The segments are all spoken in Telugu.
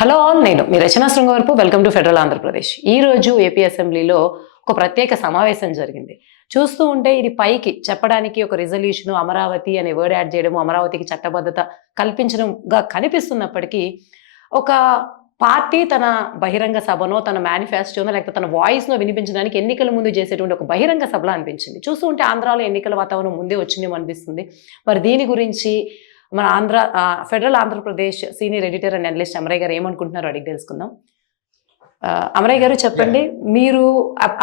హలో ఆల్, నేను మీ Rachana Srungavarapu. Welcome to federal Andhra Pradesh. ఈ రోజు ఏపీ అసెంబ్లీలో ఒక ప్రత్యేక సమావేశం జరిగింది. చూస్తూ ఉంటే ఇది పైకి చెప్పడానికి ఒక రిజల్యూషన్ అమరావతి అనే వర్డ్ యాడ్ చేయడం, అమరావతికి చట్టబద్ధత కల్పించడంగా కనిపిస్తున్నప్పటికీ ఒక పార్టీ తన బహిరంగ సభనో తన మేనిఫెస్టోనో లేకపోతే తన వాయిస్నో వినిపించడానికి ఎన్నికల ముందు చేసేటువంటి ఒక బహిరంగ సభలా అనిపించింది. చూస్తూ ఉంటే ఆంధ్రాలో ఎన్నికల వాతావరణం ముందే వచ్చిందేమో అనిపిస్తుంది. మరి దీని గురించి మన federal Andhra Pradesh senior editor and analyst Amarayya గారు ఏమనుకుంటున్నారో అడిగి తెలుసుకుందాం. అమరయ్య గారు చెప్పండి, మీరు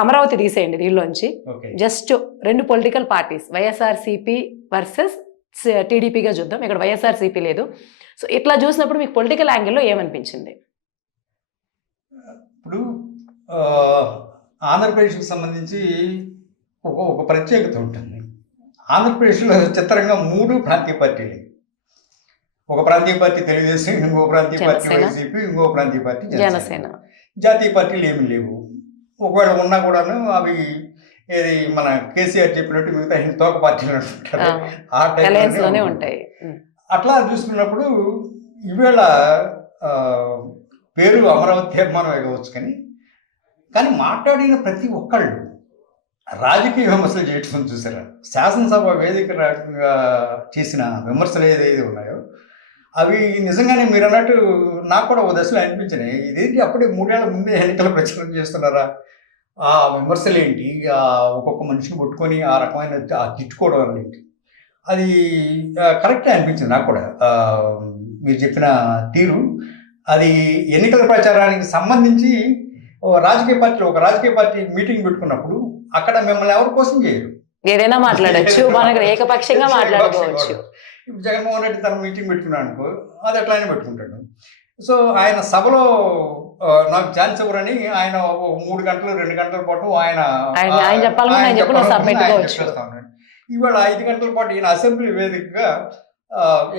అమరావతి తీసేయండి దీనిలోంచి. జస్ట్ రెండు పొలిటికల్ పార్టీస్ వైఎస్ఆర్సీపీ వర్సెస్ టీడీపీగా చూద్దాం. ఇక్కడ వైఎస్ఆర్సీపీ లేదు. సో ఇట్లా చూసినప్పుడు మీకు పొలిటికల్ యాంగిల్లో ఏమనిపించింది? ఇప్పుడు ఆంధ్రప్రదేశ్కి సంబంధించి ఒక ప్రత్యేకత ఉంటుంది. ఆంధ్రప్రదేశ్లో చిత్రంగా మూడు ప్రాంతీయ పార్టీలు. ఒక ప్రాంతీయ పార్టీ తెలుగుదేశం, ఇంకో ప్రాంతీయ పార్టీ వైసీపీ, ఇంకో ప్రాంతీయ పార్టీ జనసేన. జాతీయ పార్టీలు ఏమి లేవు. ఒకవేళ ఉన్నా కూడాను అవి ఏది మన కేసీఆర్ చెప్పినట్టు మిగతా తోక పార్టీలు అంటుంటారు, ఆ టైంలోనే ఉంటాయి. అట్లా చూసుకున్నప్పుడు ఈవేళ పేరు అమరావతి తీర్మానమే కావచ్చు, కానీ మాట్లాడిన ప్రతి ఒక్కళ్ళు రాజకీయ విమర్శలు చేయటం చూసారా. శాసనసభ వేదిక చేసిన విమర్శలు ఏదైతే ఉన్నాయో అవి నిజంగానే మీరు అన్నట్టు నాకు కూడా ఒక దశలో అనిపించినాయి. ఇదేంటి అప్పుడే 3 ఏళ్ల ముందే ఎన్నికల ప్రచారం చేస్తున్నారా, ఆ విమర్శలు ఏంటి, ఒక్కొక్క మనిషిని పట్టుకొని ఆ రకమైన తిట్టుకోవడం ఏంటి, అది కరెక్టే అనిపించింది నాకు కూడా. మీరు చెప్పిన తీరు అది ఎన్నికల ప్రచారానికి సంబంధించి ఒక రాజకీయ పార్టీ మీటింగ్ పెట్టుకున్నప్పుడు అక్కడ మిమ్మల్ని ఎవరు కోసం చేయరు, ఏదైనా మాట్లాడచ్చు, మనకు ఏకపక్షంగా మాట్లాడుకోవచ్చు. ఇప్పుడు జగన్మోహన్ రెడ్డి తన మీటింగ్ పెట్టుకున్నాడు అనుకో, అది ఎట్లయినా పెట్టుకుంటాడు. సో ఆయన సభలో నాకు ఛాన్స్ ఇవ్వరని ఆయన 3 గంటలు 2 గంటల పాటు ఆయన చెప్పేస్తా ఉన్నాడు. ఇవాళ 5 గంటల పాటు ఈయన అసెంబ్లీ వేదికగా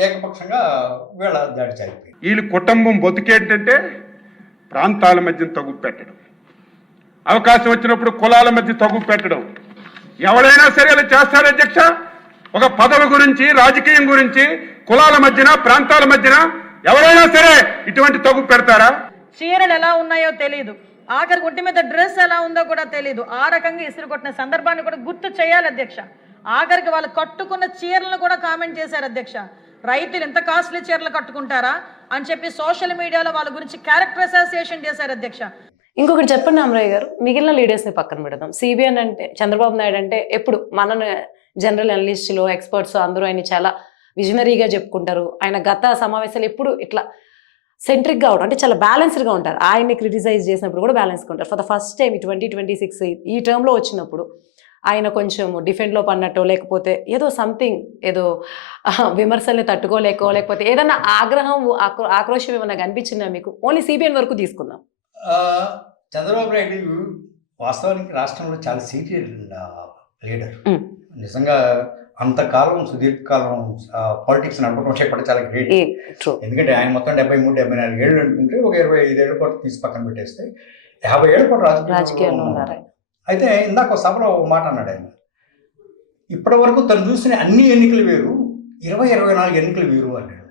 ఏకపక్షంగా వీళ్ళ దాడి జరిగింది. వీళ్ళు కుటుంబం బతుకేంటంటే ప్రాంతాల మధ్య తగ్గు పెట్టడం, అవకాశం వచ్చినప్పుడు కులాల మధ్య తగ్గు పెట్టడం. ఎవరైనా సరే అలా చేస్తారు అధ్యక్ష. ఒక పదవి గురించి, రాజకీయం గురించి, కులాల మధ్యన ప్రాంతాల మధ్యన ఎవరైనా సరే ఇటువంటి తగ్గు పెడతారా? చీరలు ఎలా ఉన్నాయో తెలియదు, ఆఖరి ఒంటి మీద డ్రెస్ ఎలా ఉందో కూడా తెలియదు. ఆ రకంగా ఇసురు కొట్టిన సందర్భాన్ని కూడా గుర్తు చేయాలి అధ్యక్ష. ఆఖరికి వాళ్ళు కట్టుకున్న చీరలను కూడా కామెంట్ చేశారు అధ్యక్ష. రైతులు ఎంత కాస్ట్లీ చీరలు కట్టుకుంటారా అని చెప్పి సోషల్ మీడియాలో వాళ్ళ గురించి క్యారెక్టర్ అసోసియేషన్ చేశారు అధ్యక్ష. ఇంకొకటి చెప్పండి అమరయ్య గారు, మిగిలిన లీడర్స్ని పక్కన పెడదాం. సిబిఎన్ అంటే చంద్రబాబు నాయుడు అంటే ఎప్పుడు మన జనరల్ అనలిస్టులు, ఎక్స్పర్ట్స్ అందరూ ఆయన చాలా విజనరీగా చెప్పుకుంటారు. ఆయన గత సమావేశాలు ఎప్పుడు ఇట్లా సెంట్రిక్గా అవడం అంటే చాలా బ్యాలెన్స్డ్గా ఉంటారు. ఆయన్ని క్రిటిసైజ్ చేసినప్పుడు కూడా బ్యాలెన్స్గా ఉంటారు. ఫర్ ద ఫస్ట్ టైం 2026 ఈ టర్మ్లో వచ్చినప్పుడు ఆయన కొంచెం డిఫెండ్లో పడినట్టు, లేకపోతే ఏదో సంథింగ్ ఏదో విమర్శల్ని తట్టుకోలేకో, లేకపోతే ఏదన్నా ఆక్రోశం ఏమన్నా కనిపించిందా మీకు? ఓన్లీ సిబిఎన్ వరకు తీసుకుందాం. చంద్రబాబు నాయుడు వాస్తవానికి రాష్ట్రంలో చాలా సీనియర్ లీడర్. నిజంగా అంతకాలం సుదీర్ఘకాలం పాలిటిక్స్ నడపడం చెప్పడం చాలా గ్రేట్. ఎందుకంటే ఆయన మొత్తం 73-74 ఏళ్ళు అనుకుంటే ఒక 25 ఏళ్ళ పాటు తీసి పక్కన పెట్టేస్తే 50 ఏళ్ళ పాటు రాజకీయాల్లో ఉన్నారు. అయితే ఇందాక ఒక సభలో ఒక మాట అన్నాడు ఆయన, ఇప్పటి వరకు తను చూసిన అన్ని ఎన్నికలు వేరు, 20-24 ఎన్నికలు వేరు అన్నాడు.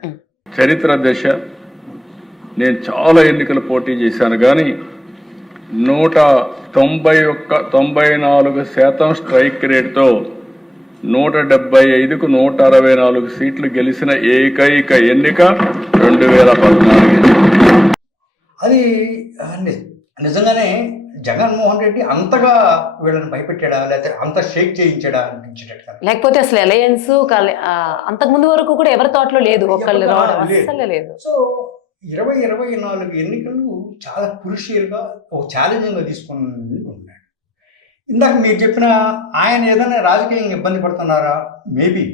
చరిత్ర దశ నేను చాలా ఎన్నికలు పోటీ చేశాను, కానీ 194% స్ట్రైక్ రేట్తో 175కు 164 సీట్లు గెలిచిన ఏకైక ఎన్నిక 2014. అది నిజంగానే జగన్మోహన్ రెడ్డి అంతగా వీళ్ళని భయపెట్టాడా, లేకపోతే అంత షేక్ చేయించాడా అనిపించేటట్టుగా, లేకపోతే అసలు అలయన్స్ అంతకు ముందు వరకు కూడా ఎవరి థాట్లో లేదు, ఒకళ్ళు రావడం అసలు లేదు. సో 20-24 ఎన్నికలు చాలా క్రూషియల్గా ఒక ఛాలెంజింగ్గా తీసుకుని ఉన్నాడు. ఇందాక మీరు చెప్పిన ఆయన ఏదైనా రాజకీయంగా ఇబ్బంది పడుతున్నారా? మేబీ.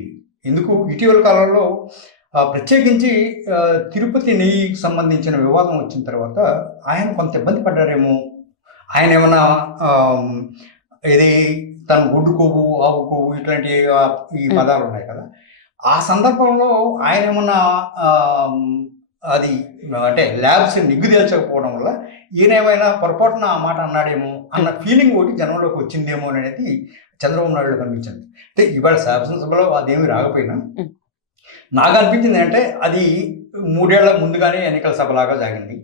ఎందుకు ఇటీవల కాలంలో ప్రత్యేకించి తిరుపతి నెయ్యికి సంబంధించిన వివాదం వచ్చిన తర్వాత ఆయన కొంత ఇబ్బంది పడ్డారేమో. ఆయన ఏమన్నా ఇది తన గుడ్డు కొవ్వు, ఆవు కొవ్వు ఇట్లాంటి ఈ పదాలు ఉన్నాయి కదా, ఆ సందర్భంలో ఆయన ఏమన్నా అది అంటే ల్యాబ్స్ నిగ్గు తేల్చకపోవడం వల్ల ఈయన ఏమైనా పొరపాటున ఆ మాట అన్నాడేమో అన్న ఫీలింగ్ ఒకటి జనంలోకి వచ్చిందేమో అనేది చంద్రబాబు నాయుడు కనిపించింది. అంటే ఇవాళ శాసనసభలో అదేమి రాకపోయినా నాకు అనిపించింది అంటే అది 3 ఏళ్ల ముందుగానే ఎన్నికల సభలాగా సాగింది.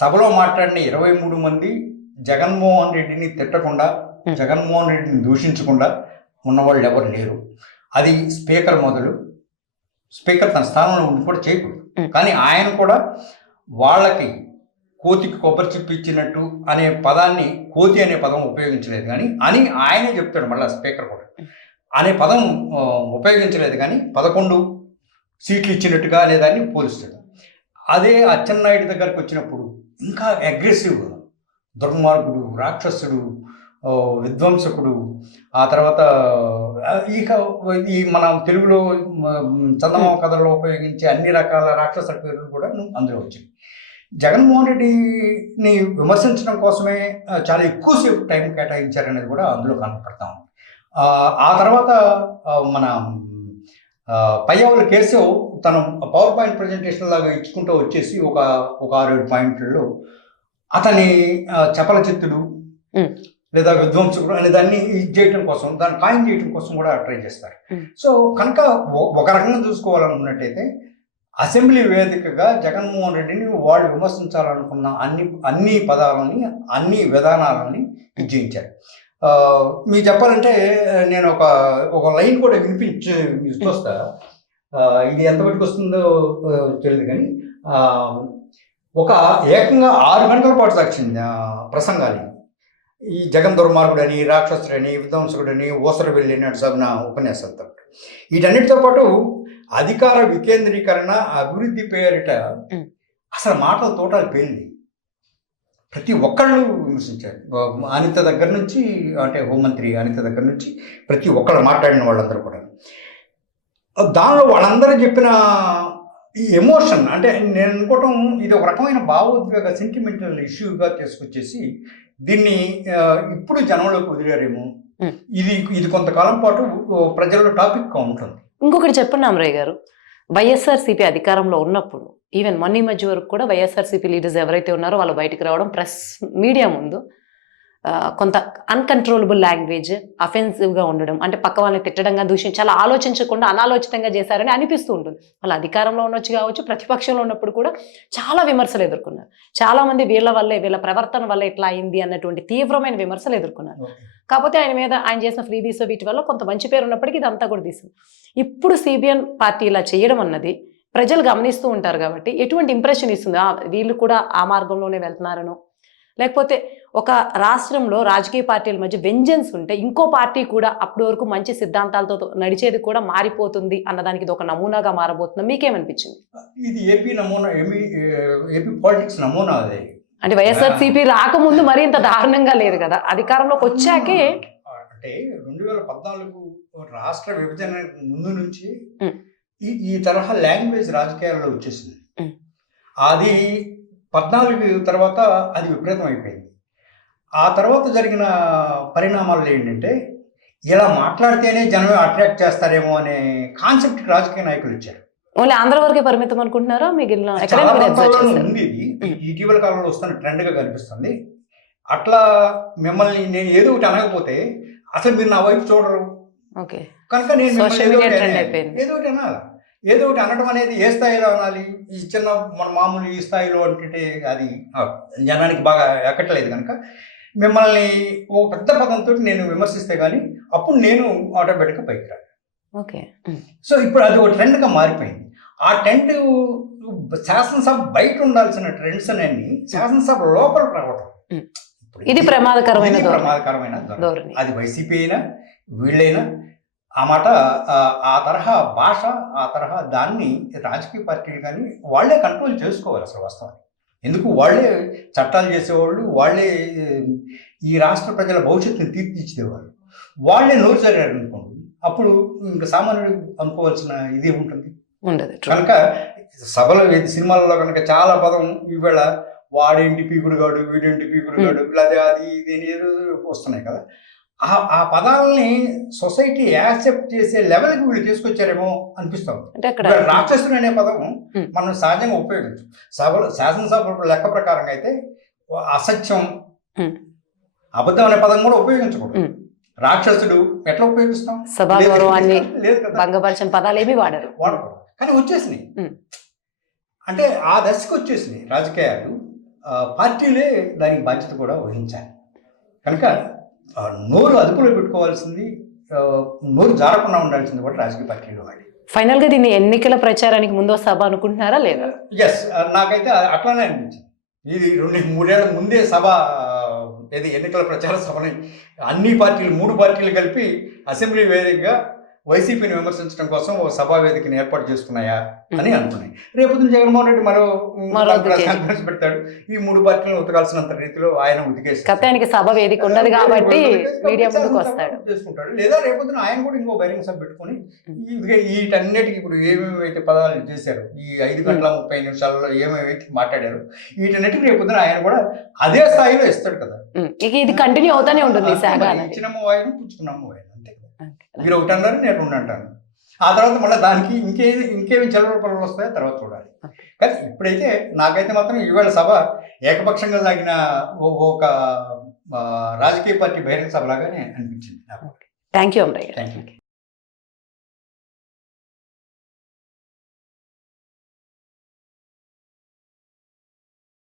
సభలో మాట్లాడిన 23 మంది జగన్మోహన్ రెడ్డిని తిట్టకుండా, జగన్మోహన్ రెడ్డిని దూషించకుండా ఉన్నవాళ్ళు ఎవరు లేరు. అది స్పీకర్ మొదలు, స్పీకర్ తన స్థానంలో ఉండి కూడా చేయకూడదు. కానీ ఆయన కూడా వాళ్ళకి కోతికి కొబ్బరి చిప్పి ఇచ్చినట్టు అనే పదాన్ని, కోతి అనే పదం ఉపయోగించలేదు కానీ అని ఆయనే చెప్తాడు. మళ్ళీ స్పీకర్ కూడా అనే పదం ఉపయోగించలేదు కానీ 11 సీట్లు ఇచ్చినట్టుగా అనేదాన్ని పోలుస్తాడు. అదే అచ్చెన్నాయుడు దగ్గరకు వచ్చినప్పుడు ఇంకా అగ్రెసివ్గా దుర్మార్గుడు, రాక్షసుడు, విధ్వంసకుడు, ఆ తర్వాత ఇక ఈ మన తెలుగులో చందమామ కథల్లో ఉపయోగించే అన్ని రకాల రాక్షస పేర్లు కూడా అందులో వచ్చింది. జగన్మోహన్ రెడ్డిని విమర్శించడం కోసమే చాలా ఎక్కువసేపు టైం కేటాయించారనేది కూడా అందులో కనపడతాం. ఆ తర్వాత మన పయ్యావుల కేశవ్ తను పవర్ పాయింట్ ప్రజెంటేషన్ లాగా ఇచ్చుకుంటూ వచ్చేసి ఒక 6-7 పాయింట్లలో అతని చపల చిత్తుడు లేదా విధ్వంసకుడు అనే దాన్ని చేయటం కోసం, దాన్ని కాయిన్ చేయటం కోసం కూడా ట్రై చేస్తారు. సో కనుక ఒక రకంగా చూసుకోవాలనుకున్నట్టయితే అసెంబ్లీ వేదికగా జగన్మోహన్ రెడ్డిని వాళ్ళు విమర్శించాలనుకున్న అన్ని పదాలని, అన్ని విధానాలని విజయించారు. మీకు చెప్పాలంటే నేను ఒక లైన్ కూడా చూస్తా. ఇది ఎంతవరకు వస్తుందో తెలియదు కానీ ఏకంగా 6 గంటల పాటు సాక్షింది ప్రసంగాలు. ఈ జగన్ దుర్మార్గుడని, రాక్షసుడని, విధ్వంసకుడని, ఓసర వెళ్ళిన సభన ఉపన్యాసాలతో వీటన్నిటితో పాటు అధికార వికేంద్రీకరణ, అభివృద్ధి పేరిట అసలు మాటల తోటలు పేలింది. ప్రతి ఒక్కళ్ళు విమర్శించారు. అనిత దగ్గర నుంచి, అంటే హోంమంత్రి అనిత దగ్గర నుంచి ప్రతి ఒక్కళ్ళు మాట్లాడిన వాళ్ళందరూ కూడా దానిలో వాళ్ళందరూ చెప్పిన ఈ ఎమోషన్, అంటే నేను అనుకోవటం ఇది ఒక రకమైన భావోద్వేగ సెంటిమెంటల్ ఇష్యూగా తీసుకొచ్చేసి దీన్ని ఇప్పుడు జనంలోకి వదిలేరేమో, ఇది కొంతకాలం పాటు ప్రజల్లో టాపిక్గా ఉంటుంది. ఇంకొకటి చెప్పండి అమరయ్య గారు, వైఎస్ఆర్సీపీ అధికారంలో ఉన్నప్పుడు ఈవెన్ మొన్న ఈ మధ్య వరకు కూడా వైఎస్ఆర్సీపీ లీడర్స్ ఎవరైతే ఉన్నారో వాళ్ళు బయటకు రావడం, ప్రెస్ మీడియా ముందు కొంత అన్కంట్రోలబుల్ లాంగ్వేజ్, అఫెన్సివ్గా ఉండడం, అంటే పక్క వాళ్ళని తిట్టడంగా, చాలా ఆలోచించకుండా అనాలోచితంగా చేశారని అనిపిస్తూ ఉంటుంది. వాళ్ళు అధికారంలో ఉండొచ్చు కావచ్చు, ప్రతిపక్షంలో ఉన్నప్పుడు కూడా చాలా విమర్శలు ఎదుర్కొన్నారు. చాలామంది వీళ్ళ ప్రవర్తన వల్ల ఇట్లా అయింది అన్నటువంటి తీవ్రమైన విమర్శలు ఎదుర్కొన్నారు. కాకపోతే ఆయన చేసిన ఫ్రీబీస్ వీటి వల్ల కొంత మంచి పేరు ఉన్నప్పటికీ ఇదంతా కూడా తీసింది. ఇప్పుడు సిబిఎన్ పార్టీ ఇలా చేయడం అన్నది ప్రజలు గమనిస్తూ ఉంటారు కాబట్టి ఎటువంటి ఇంప్రెషన్ ఇస్తుంది? వీళ్ళు కూడా ఆ మార్గంలోనే వెళ్తున్నారనో, లేకపోతే ఒక రాష్ట్రంలో రాజకీయ పార్టీల మధ్య వెంజెన్స్ ఉంటే ఇంకో పార్టీ కూడా అప్పటి వరకు మంచి సిద్ధాంతాలతో నడిచేది కూడా మారిపోతుంది అన్నదానికి ఇది ఒక నమూనాగా మారబోతుంది. మీకేమనిపించింది? ఇది ఏపీ నమూనా, ఏపీ పాలిటిక్స్ నమూనా. అదే అంటే వైఎస్ఆర్సీపీ రాకముందు మరి ఇంత దారుణంగా లేదు కదా, అధికారంలోకి వచ్చాకే. అంటే 2014 రాష్ట్ర విభజన ముందు నుంచి ఈ తరహా లాంగ్వేజ్ రాజకీయాల్లో వచ్చేసింది. అది 14 తర్వాత అది విపరీతం అయిపోయింది. ఆ తర్వాత జరిగిన పరిణామాలు ఏంటంటే ఇలా మాట్లాడితేనే జనం అట్రాక్ట్ చేస్తారేమో అనే కాన్సెప్ట్ రాజకీయ నాయకులు ఇచ్చారు. ఓన్లీ ఆంధ్ర వరకే పరిమితం అనుకుంటున్నారా? మిగిలిన ఉంది. ఇటీవల కాలంలో వస్తున్న ట్రెండ్గా కనిపిస్తుంది. అట్లా మిమ్మల్ని నేను ఏదో ఒకటి అనకపోతే అసలు మీరు నా వైపు చూడరు. కనుక నేను ఏదో ఒకటి అనాలి. ఏదో ఒకటి అనడం అనేది ఏ స్థాయిలో అనాలి? ఈ చిన్న మన మామూలు ఈ స్థాయిలో అంటే అది జనానికి బాగా ఎక్కట్లేదు. కనుక మిమ్మల్ని ఒక పెద్ద పదంతో నేను విమర్శిస్తే కానీ అప్పుడు నేను ఆటోమేటిక్గా పైకి రాను. సో ఇప్పుడు అది ఒక ట్రెండ్గా మారిపోయింది. ఆ ట్రెండ్ శాసనసభ బయట ఉండాల్సిన ట్రెండ్స్ అన్ని శాసనసభ లోపల రావడం ఇది ప్రమాదకరమైన ధోరణి. అది వైసీపీ అయినా వీళ్ళైనా ఆ మాట, ఆ తరహా భాష, ఆ తరహా దాన్ని రాజకీయ పార్టీలు కానీ వాళ్ళే కంట్రోల్ చేసుకోవాలి అసలు వాస్తవాన్ని. ఎందుకు వాళ్ళే చట్టాలు చేసేవాళ్ళు, వాళ్ళే ఈ రాష్ట్ర ప్రజల భవిష్యత్తుని తీర్చిదిద్దేవాళ్ళు. వాళ్ళే నోరు జరిగారు అనుకోండి, అప్పుడు ఇంకా సామాన్యుడు అనుకోవాల్సిన ఇది ఉంటుంది. కనుక సభలో సినిమాలలో కనుక చాలా పదం ఈవేళ వాడేంటి పీకుడుగాడు, వీడేంటి పీకుడుగాడు, లేదా అది ఇది ఏదో వస్తున్నాయి కదా. ఆ పదాలని సొసైటీ యాక్సెప్ట్ చేసే లెవెల్కి వీళ్ళు తీసుకొచ్చారేమో అనిపిస్తుంది. రాక్షసుడు అనే పదం మనం సహజంగా ఉపయోగించు. శాసనసభ లెక్క ప్రకారంగా అయితే అసత్యం, అబద్ధం అనే పదం కూడా ఉపయోగించకూడదు. రాక్షసుడు ఎట్లా ఉపయోగిస్తాం? లేదు కదా, భంగపరిచిన పదాలు ఏమి వాడకూడదు. కానీ వచ్చేసినాయి. అంటే ఆ దశకు వచ్చేసినాయి రాజకీయాలు. పార్టీలే దానికి బాధ్యత కూడా వహించాలి. కనుక నోరు అదుపులో పెట్టుకోవాల్సింది, నోరు జారకుండా ఉండాల్సింది కూడా రాజకీయ పార్టీలు వాళ్ళు. ఫైనల్ గా దీన్ని ఎన్నికల ప్రచారానికి ముందో సభ అనుకుంటున్నారా లేదా? ఎస్, నాకైతే అట్లానే అనిపించింది. ఇది 2-3 ఏళ్ల ముందే సభ, ఏది ఎన్నికల ప్రచార సభని అన్ని పార్టీలు 3 పార్టీలు కలిపి అసెంబ్లీ వేదికగా వైసీపీని విమర్శించడం కోసం ఒక సభా వేదికని ఏర్పాటు చేసుకున్నాయా అని అనుకున్నాయి. రేపు జగన్మోహన్ రెడ్డి మరో కాన్ఫరెన్స్ పెడతాడు, ఈ 3 పార్టీలను ఉతకాల్సినంత రీతిలో ఆయన ఉతికేస్తాడు. ఆయనకి సభ వేదిక ఉండదు కాబట్టి మీడియా ముందుకు వస్తాడు, చేసుకుంటాడు. లేదా రేపొద్దున ఆయన కూడా ఇంకో బహిరంగ సభ పెట్టుకుని వీటన్నిటికి ఇప్పుడు ఏమేమైతే పదాలు చేశారు, ఈ 5 గంటల 30 నిమిషాలలో ఏమేమైతే మాట్లాడారు, వీటన్నిటికి రేపొద్దున ఆయన కూడా అదే స్థాయిలో ఇస్తాడు కదా. ఇక ఇది కంటిన్యూ అవుతానే ఉంటుంది. ఇచ్చినమ్మ వాయినం పుచ్చుకున్నమ్మ వాయినం, అంతే కదా. మీరు ఒకటి అన్నారు, నేను 2 అంటాను. ఆ తర్వాత మళ్ళీ దానికి ఇంకేమి చెలవల పనులు వస్తాయో తర్వాత చూడాలి. కానీ ఇప్పుడైతే నాకైతే మాత్రం ఈవేళ సభ ఏకపక్షంగా సాగిన ఒక రాజకీయ పార్టీ బహిరంగ సభలాగానే అనిపించింది నాకు. Thank you Amarayya. Thank you.